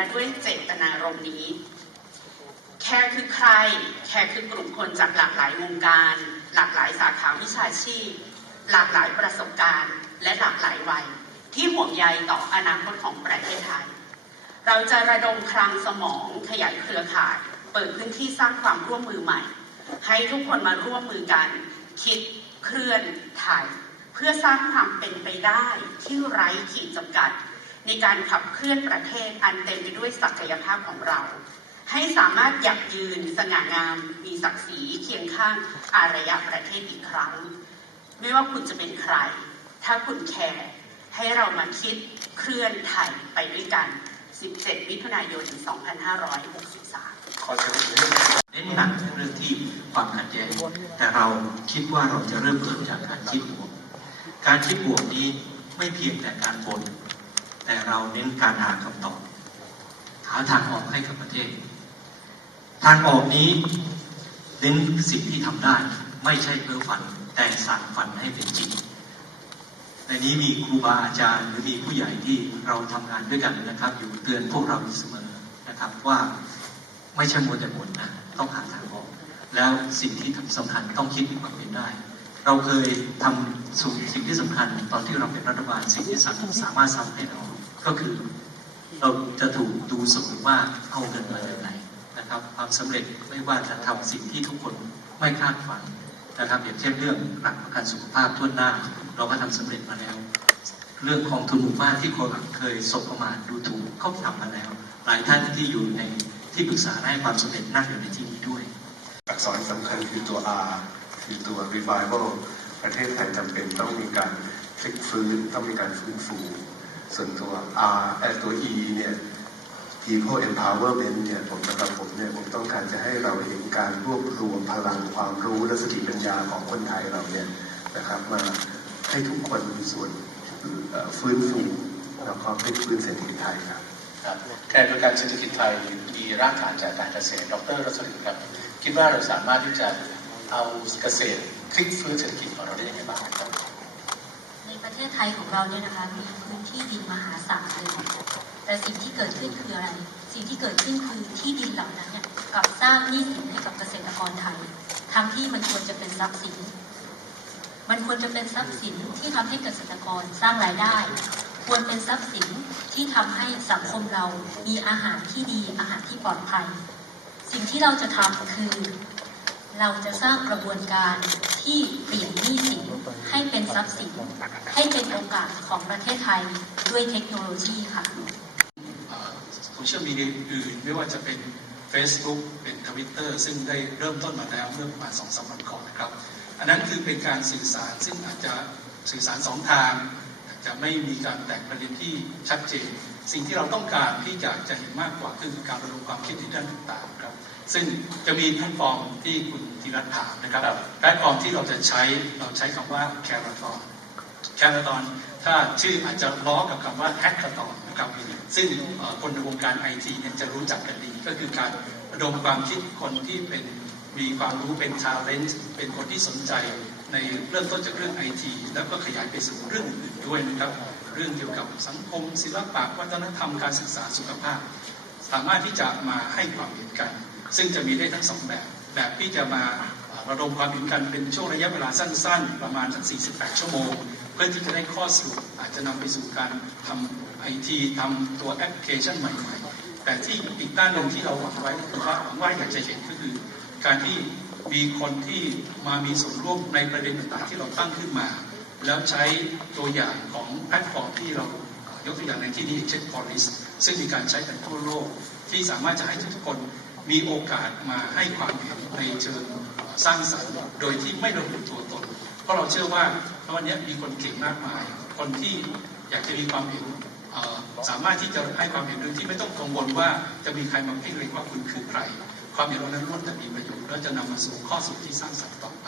มาด้วยเจตนารมณ์นี้ แคร์คือใคร แคร์คือกลุ่มคนจากหลากหลายวงการ หลากหลายสาขาวิชาชีพ หลากหลายประสบการณ์ และหลากหลายวัย ที่ห่วงใยต่ออนาคตของประเทศไทย เราจะระดมคลังสมองขยายเครือข่าย เปิดพื้นที่สร้างความร่วมมือใหม่ ให้ทุกคนมาร่วมมือกัน คิดเคลื่อนไทยเพื่อสร้างความเป็นไปได้ที่ไร้ขีดจำกัด ในการขับเคลื่อนประเทศอันเต็มไปด้วยศักยภาพของเรา ให้สามารถหยักยืนสง่างาม มีศักดิ์ศรีเคียงข้างอารยประเทศอีกครั้ง ไม่ว่าคุณจะเป็นใคร ถ้าคุณแคร์ให้เรามาคิดเคลื่อนไทยไปด้วยกัน 17 มิถุนายน 2563 ขอเชิญเน้นหนักเรื่องที่ความขัดแย้งแต่เราคิดว่าเราจะเริ่มต้นจากการคิดบวก การคิดบวกนี้ไม่เพียงแต่การบน แต่เราเน้นการหาคำตอบหาทางออกให้กับประเทศ ทางออกนี้เน้นสิ่งที่ทำได้ ไม่ใช่เพ้อฝัน แต่สานฝันให้เป็นจริงในนี้มีครูบาอาจารย์หรือมีผู้ใหญ่ที่เราทำงานด้วยกันนะครับ อยู่เตือนพวกเราเสมอนะครับว่าไม่ใช่มัวแต่บ่นนะต้องหาทางออก แล้วสิ่งที่สำคัญต้องคิดความเป็นได้ เราเคยทำสิ่งสิ่งที่สำคัญตอนที่เราเป็นรัฐบาลสิ่งที่สามารถทำให้เรา ก็คือเราจะถูกดูสมอว่าเอาเงินมาจากไหนนะครับ ความสำเร็จไม่ว่าจะทำสิ่งที่ทุกคนไม่คาดฝันนะครับอย่างเช่นเรื่องหลักประกันสุขภาพทั่วหน้า เราก็ทำสำเร็จมาแล้ว เรื่องของทุนหมู่บ้านที่คนเคยสบประมาทดูถูกเขาทำมาแล้ว หลายท่านที่อยู่ในที่ปรึกษาให้ความสำเร็จนั่งอยู่ในที่นี้ด้วย อักษรสำคัญคือตัว R คือตัว revival ประเทศไทยจำเป็นต้องมีการพลิกฟื้นต้องมีการฟื้นฟู ส่วนตัว R แอตัว E เนี่ย people empowerment เนี่ยผมสำหรับผมเนี่ยผมต้องการจะให้เราเห็นการรวบรวมพลังความรู้และสติปัญญาของคนไทยเราเนี่ยนะครับมาให้ทุกคนมีส่วนฟื้นฟูแล้วก็พลิกฟื้นเศรษฐกิจไทยครับครับแทนประกันเศรษฐกิจไทยมีรากฐานจากการเกษตร ดรรัศมีครับ คิดว่าเราสามารถที่จะเอาเกษตรคลิกฟื้นเศรษฐกิจของเราได้ยังไงบ้างครับ ในประเทศไทยของเราเนี่ยนะคะมีพื้นที่ดินมหาศาลเลยแต่สิ่งที่เกิดขึ้นคืออะไร สิ่งที่เกิดขึ้นคือที่ดินเหล่านั้นเนี่ยกลับสร้างหนี้สินให้กับเกษตรกรไทยทั้งที่มันควรจะเป็นทรัพย์สิน มันควรจะเป็นทรัพย์สินที่ทำให้เกษตรกรสร้างรายได้ ควรเป็นทรัพย์สินที่ทำให้สังคมเรามีอาหารที่ดีอาหารที่ปลอดภัย สิ่งที่เราจะทำคือ เราจะสร้างกระบวนการที่เปลี่ยนหนี้สิน ให้เป็นทรัพย์สิน ให้เป็นโอกาสของประเทศไทยด้วยเทคโนโลยีค่ะโซเชียลมีเดียอื่นไม่ว่าจะเป็น Facebook เป็นทวิตเตอร์ซึ่งได้เริ่มต้นมาแล้วเมื่อประมาณสองสามวันก่อนนะครับ อันนั้นคือเป็นการสื่อสารซึ่งอาจจะสื่อสารสองทาง จจะไม่มีการแตกประเด็นที่ชัดเจน สิ่งที่เราต้องการที่อยากจะเห็นมากกว่าคือการระดมความคิดในด้านต่างๆครับ ซึ่งจะมีแพลตฟอร์มที่คุณธีรัตน์ถามนะครับแพลตฟอร์มที่เราจะใช้เราใช้คำว่าแคร์ทอนแคนาตอนถ้าชื่ออาจจะล้อกับคำว่าแฮกคาตอนนะครับซึ่งเอ่อคนในวงการไอทีเนี่ยจะรู้จักกันดี ก็คือการระดมความคิดคนที่เป็นมีความรู้เป็นชาเลนจ์เป็นคนที่สนใจ ในเริ่มต้นจากเรื่องไอทีแล้วก็ขยายไปสู่เรื่องอื่นด้วยนะครับ เรื่องเกี่ยวกับสังคม ศิลปะวัฒนธรรมการศึกษาสุขภาพ สามารถที่จะมาให้ความเห็นกัน ซึ่งจะมีได้ทั้งสองแบบ แบบที่จะมาระดมความเห็นกันเป็นช่วงระยะเวลาสั้น ๆ ประมาณสัก 48 ชั่วโมง เพื่อที่จะได้ข้อสรุปอาจจะนำไปสู่การทำไอทีทำตัวแอปพลิเคชันใหม่ ๆ แต่ที่อีกด้านหนึ่งที่เราหวังไว้คือว่าหวังว่าอยากจะเห็นก็คือการที่ มีคนที่มามีส่วนร่วมในประเด็นต่างๆที่เราตั้งขึ้นมา แล้วใช้ตัวอย่างของแพลตฟอร์มที่เรายกตัวอย่างในที่นี้เช่น Police ซึ่งมีการใช้กันทั่วโลก ที่สามารถจะให้ทุกคนมีโอกาสมาให้ความเห็นในเชิงสร้างสรรค์โดยที่ไม่ระบุตัวตน เพราะเราเชื่อว่าวันนี้มีคนเก่งมากมาย คนที่อยากจะมีความเห็นสามารถที่จะให้ความเห็นโดยที่ไม่ต้องกังวลว่าจะมีใครมาพ่งเล็งว่าคุณคือใคร ความเห็นเรานั้นล้วนแต่มีประโยชน์และจะนำมาสู่ข้อสุดที่สร้างสรรค์ต่อไป